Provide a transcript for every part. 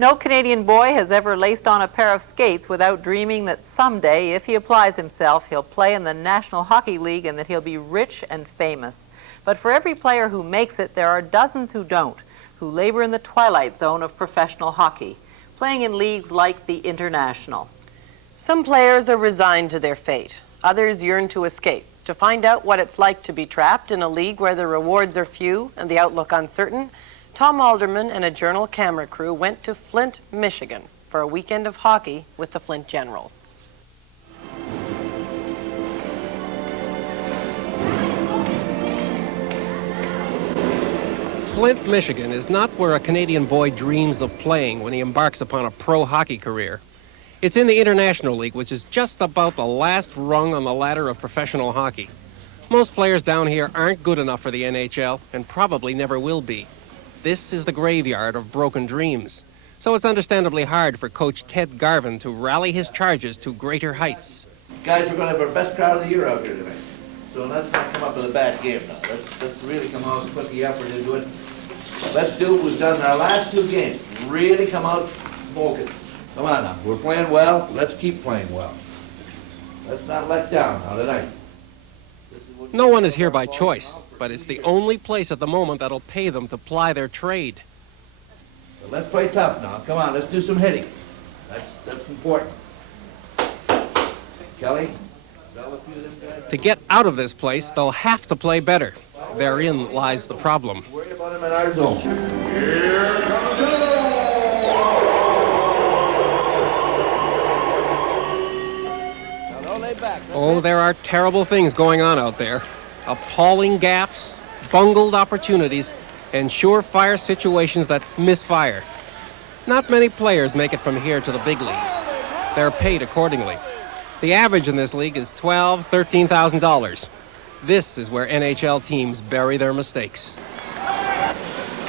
No Canadian boy has ever laced on a pair of skates without dreaming that someday, if he applies himself, he'll play in the National Hockey League and that he'll be rich and famous. But for every player who makes it, there are dozens who don't, who labor in the twilight zone of professional hockey, playing in leagues like the International. Some players are resigned to their fate. Others yearn to escape. To find out what it's like to be trapped in a league where the rewards are few and the outlook uncertain, Tom Alderman and a Journal camera crew went to Flint, Michigan for a weekend of hockey with the Flint Generals. Flint, Michigan is not where a Canadian boy dreams of playing when he embarks upon a pro hockey career. It's in the International League, which is just about the last rung on the ladder of professional hockey. Most players down here aren't good enough for the NHL and probably never will be. This is the graveyard of broken dreams. So it's understandably hard for Coach Ted Garvin to rally his charges to greater heights. Guys, we're going to have our best crowd of the year out here tonight. So let's not come up with a bad game now. Let's really come out and put the effort into it. Let's do what we've done in our last two games. Really come out smoking. Come on now. We're playing well. Let's keep playing well. Let's not let down now tonight. No one is here by choice, but it's the only place at the moment that'll pay them to ply their trade. But let's play tough now. Come on, let's do some hitting. That's important. Kelly? To get out of this place, they'll have to play better. Therein lies the problem. Worry about him in our zone. Here comes the Oh, there are terrible things going on out there. Appalling gaffes, bungled opportunities, and surefire situations that misfire. Not many players make it from here to the big leagues. They're paid accordingly. The average in this league is $12,000, $13,000. This is where NHL teams bury their mistakes.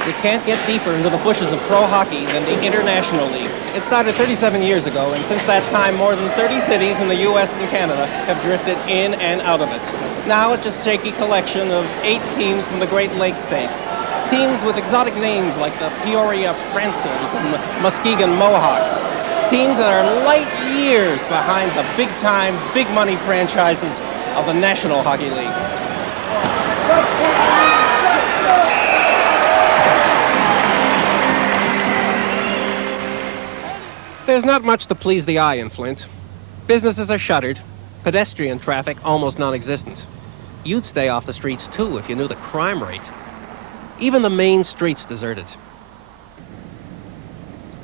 You can't get deeper into the bushes of pro hockey than the International League. It started 37 years ago, and since that time, more than 30 cities in the U.S. and Canada have drifted in and out of it. Now it's a shaky collection of 8 teams from the Great Lakes states. Teams with exotic names like the Peoria Prancers and the Muskegon Mohawks. Teams that are light years behind the big-time, big-money franchises of the National Hockey League. There's not much to please the eye in Flint. Businesses are shuttered, pedestrian traffic almost non-existent. You'd stay off the streets too if you knew the crime rate. Even the main street's deserted.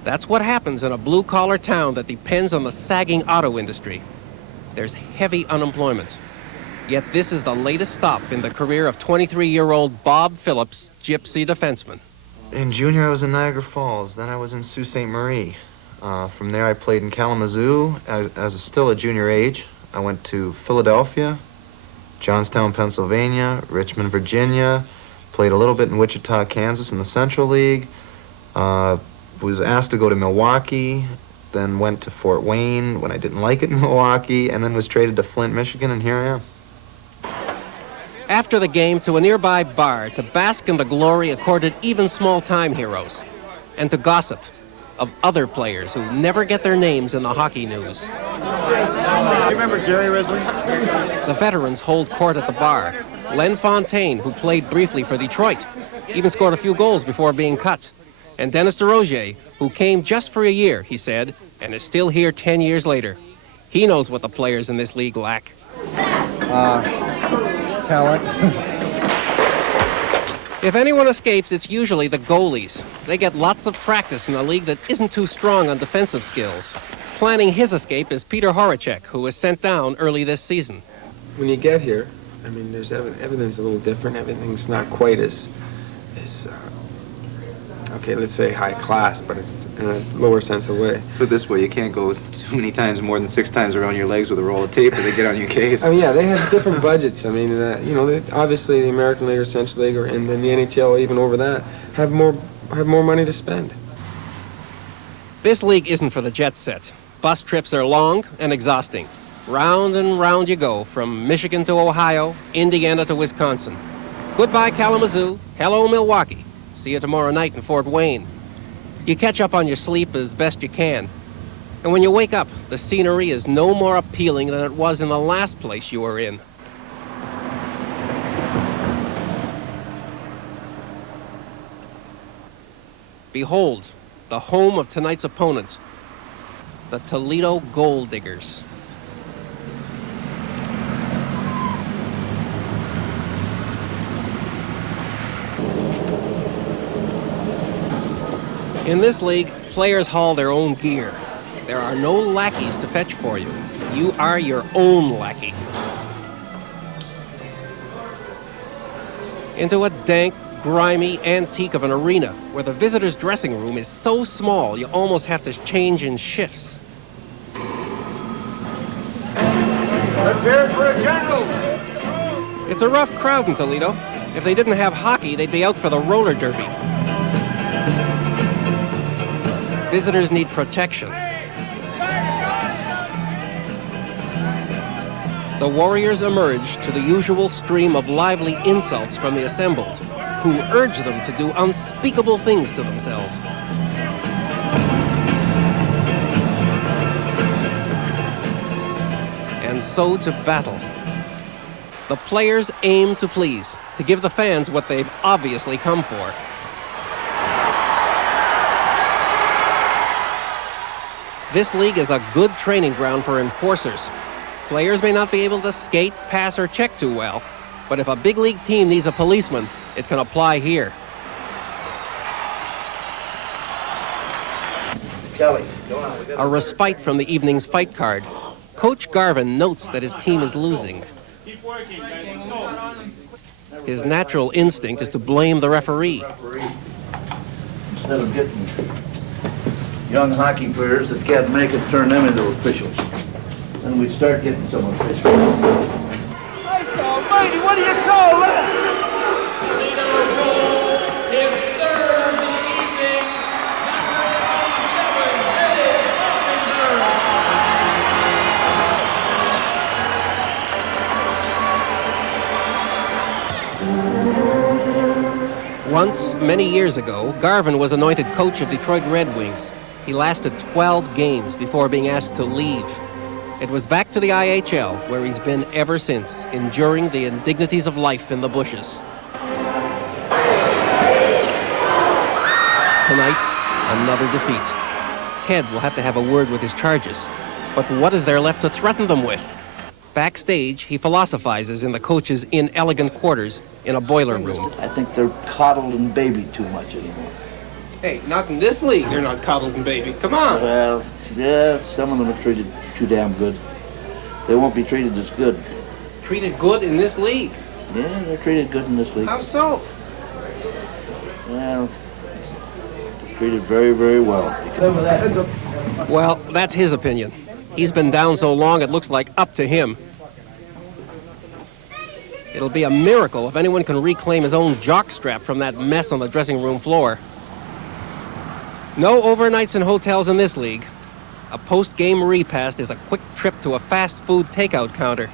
That's what happens in a blue-collar town that depends on the sagging auto industry. There's heavy unemployment. Yet this is the latest stop in the career of 23-year-old Bob Phillips, gypsy defenseman. In junior, I was in Niagara Falls. Then I was in Sault Ste. Marie. From there, I played in Kalamazoo still a junior age. I went to Philadelphia, Johnstown, Pennsylvania, Richmond, Virginia, played a little bit in Wichita, Kansas in the Central League, was asked to go to Milwaukee, then went to Fort Wayne when I didn't like it in Milwaukee, and then was traded to Flint, Michigan, and here I am. After the game, to a nearby bar to bask in the glory accorded even small-time heroes, and to gossip of other players who never get their names in the hockey news. You remember Gary Risley? The veterans hold court at the bar. Len Fontaine, who played briefly for Detroit, even scored a few goals before being cut. And Dennis DeRozier, who came just for a year, he said, and is still here 10 years later. He knows what the players in this league lack. Talent. If anyone escapes, it's usually the goalies. They get lots of practice in a league that isn't too strong on defensive skills. Planning his escape is Peter Horacek, who was sent down early this season. When you get here, I mean, everything's a little different. Everything's not quite as okay, let's say high class, but it's in a lower sense of way. Put it this way, you can't go too many times, more than 6 times around your legs with a roll of tape, or they get on your case. I mean, yeah, they have different budgets. I mean, obviously the American League or Central League, and then the NHL, even over that, have more money to spend. This league isn't for the jet set. Bus trips are long and exhausting. Round and round you go, from Michigan to Ohio, Indiana to Wisconsin. Goodbye, Kalamazoo. Hello, Milwaukee. See you tomorrow night in Fort Wayne. You catch up on your sleep as best you can. And when you wake up, the scenery is no more appealing than it was in the last place you were in. Behold, the home of tonight's opponent, the Toledo Gold Diggers. In this league, players haul their own gear. There are no lackeys to fetch for you. You are your own lackey. Into a dank, grimy antique of an arena where the visitor's dressing room is so small you almost have to change in shifts. Let's hear it for a general. It's a rough crowd in Toledo. If they didn't have hockey, they'd be out for the roller derby. Visitors need protection. The Warriors emerge to the usual stream of lively insults from the assembled, who urge them to do unspeakable things to themselves. And so to battle. The players aim to please, to give the fans what they've obviously come for. This league is a good training ground for enforcers. Players may not be able to skate, pass, or check too well, but if a big league team needs a policeman, it can apply here. Kelly, A respite from the evening's fight card. Coach Garvin notes that his team is losing. His natural instinct is to blame the referee. instead of getting young hockey players that can't make it, turn them into officials. Then we'd start getting some officials. Christ almighty, what do you call that? Once, many years ago, Garvin was anointed coach of Detroit Red Wings. He lasted 12 games before being asked to leave. It was back to the IHL, where he's been ever since, enduring the indignities of life in the bushes. Tonight, another defeat. Ted will have to have a word with his charges. But what is there left to threaten them with? Backstage, he philosophizes in the coach's inelegant quarters in a boiler room. I think they're coddled and babied too much anymore. Hey, not in this league, they're not coddled and babied. Come on. Well, yeah, some of them are treated too damn good. They won't be treated as good. Treated good in this league? Yeah, they're treated good in this league. How so? Well, treated very, very well. Well, that's his opinion. He's been down so long it looks like up to him. It'll be a miracle if anyone can reclaim his own jockstrap from that mess on the dressing room floor. No overnights in hotels in this league. A post-game repast is a quick trip to a fast food takeout counter.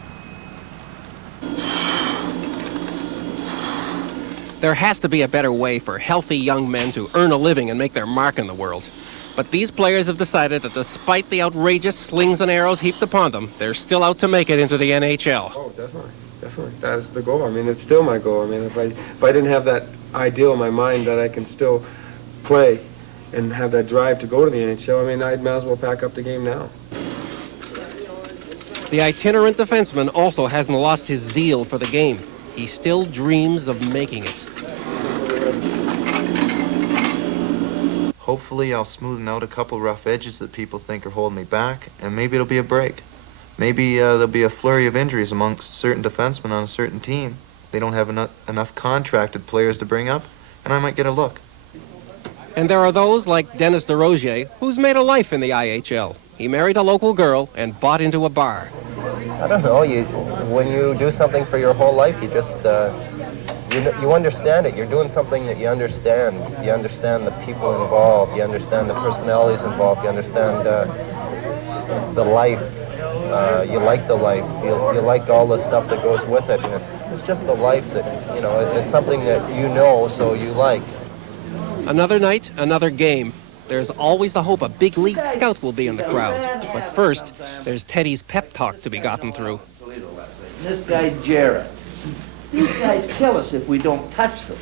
There has to be a better way for healthy young men to earn a living and make their mark in the world. But these players have decided that despite the outrageous slings and arrows heaped upon them, they're still out to make it into the NHL. Oh, definitely. Definitely. That's the goal. I mean, it's still my goal. I mean, if I didn't have that ideal in my mind that I can still play and have that drive to go to the NHL, I mean, I might as well pack up the game now. The itinerant defenseman also hasn't lost his zeal for the game. He still dreams of making it. Hopefully I'll smoothen out a couple rough edges that people think are holding me back, and maybe it'll be a break. Maybe there'll be a flurry of injuries amongst certain defensemen on a certain team. They don't have enough contracted players to bring up, and I might get a look. And there are those like Dennis DeRozier, who's made a life in the IHL. He married a local girl and bought into a bar. I don't know. When you do something for your whole life, you just you understand it. You're doing something that you understand. You understand the people involved. You understand the personalities involved. You understand the life. You like the life. You like all the stuff that goes with it. And it's just the life that, you know, it's something that you know, so you like. Another night, another game. There's always the hope a big league scout will be in the crowd. But first, there's Teddy's pep talk to be gotten through. This guy, Jarrett. These guys kill us if we don't touch them.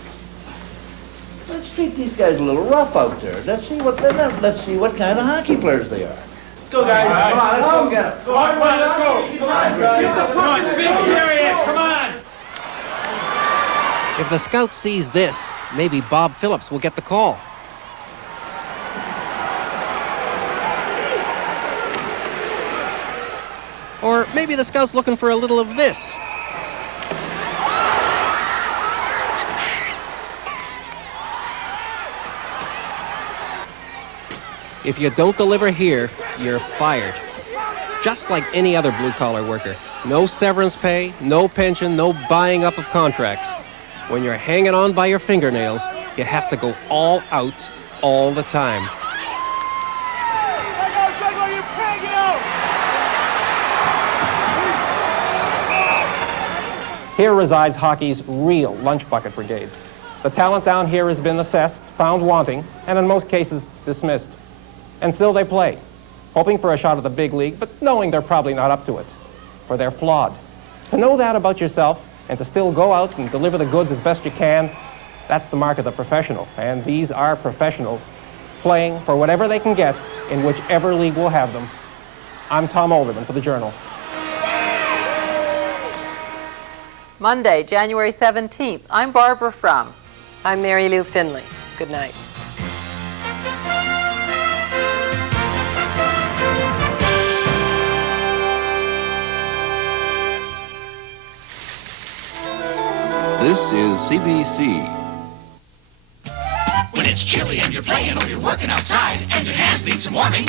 Let's treat these guys a little rough out there. Let's see what kind of hockey players they are. Let's go, guys. Come on, let's go get them. Come on, let's go. Come on, big come on. If the scout sees this, maybe Bob Phillips will get the call. Or maybe the scout's looking for a little of this. If you don't deliver here, you're fired. Just like any other blue-collar worker. No severance pay, no pension, no buying up of contracts. When you're hanging on by your fingernails, you have to go all out all the time. Here resides hockey's real lunch bucket brigade. The talent down here has been assessed, found wanting, and in most cases dismissed. And still they play, hoping for a shot at the big league, but knowing they're probably not up to it, for they're flawed. To know that about yourself and to still go out and deliver the goods as best you can, that's the mark of the professional. And these are professionals, playing for whatever they can get in whichever league will have them. I'm Tom Alderman for the Journal. Monday, January 17th. I'm Barbara Frum. I'm Mary Lou Finley. Good night. This is CBC. When it's chilly and you're playing or you're working outside and your hands need some warming,